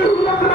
Thank you.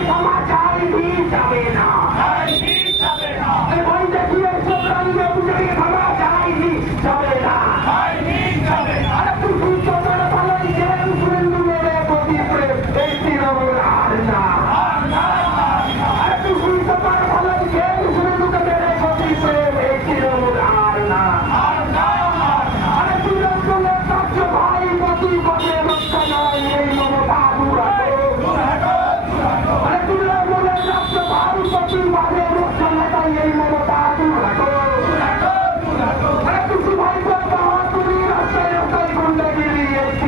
ক্ষমা চাইবি যাবে না।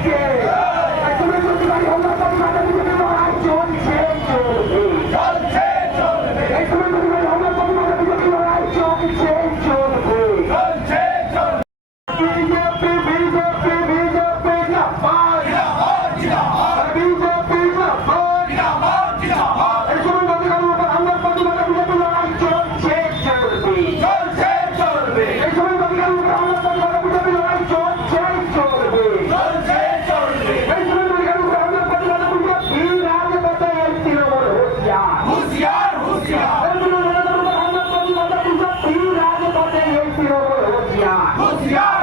Thank you. Yeah.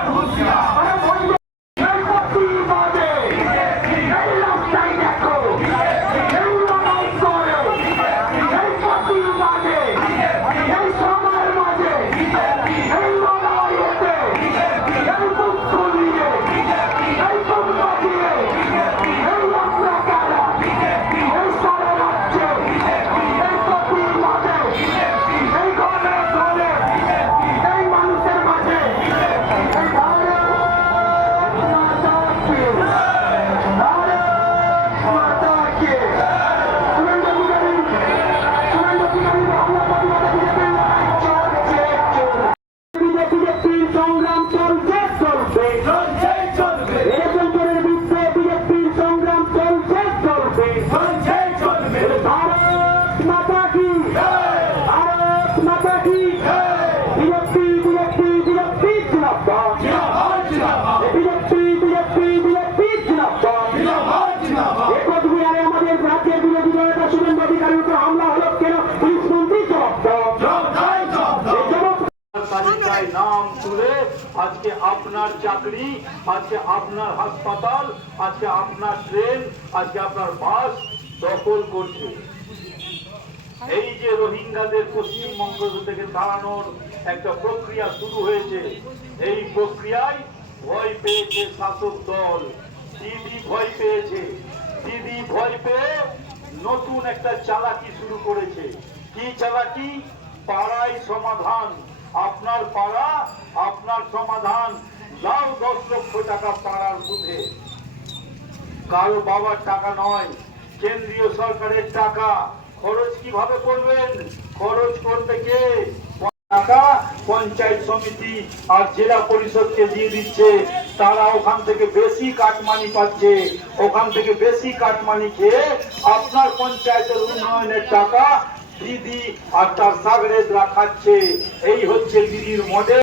তালিকায় নাম তুলে আজকে আপনার চাকরি, আজকে আপনার হাসপাতাল, আজকে আপনার ট্রেন, আজকে আপনার বাস দখল করছে। এই যে রোহিঙ্গাদের পশ্চিমবঙ্গ থেকে তাড়ানোর একটা প্রক্রিয়া শুরু হয়েছে, এই প্রক্রিয়ায় ভয় পেয়েছে শাসক দল। দিদি ভয় পেয়েছে। দিদি ভয় পেয়ে নতুন একটা চালাকি শুরু করেছে। কি চালাকি? পাড়ায় সমাধান। আপনার পাড়া আপনার সমাধান। যাও দশ লক্ষ টাকা পাড়ার বুধে কারও বাবার টাকা নয়, কেন্দ্রীয় সরকারের টাকা। খরচ কীভাবে করবেন? খরচ করবে কে? টাকা পঞ্চায়েত সমিতি আর জেলা পরিষদকে দিয়ে দিচ্ছে। তারা ওখান থেকে বেশি কাটমানি পাচ্ছে। ওখান থেকে বেশি কাটমানি খেয়ে আপনার পঞ্চায়েতের উন্নয়নের টাকা দিদি আর তার সাবরেজ রাখাচ্ছে এই হচ্ছে দিদির মডেল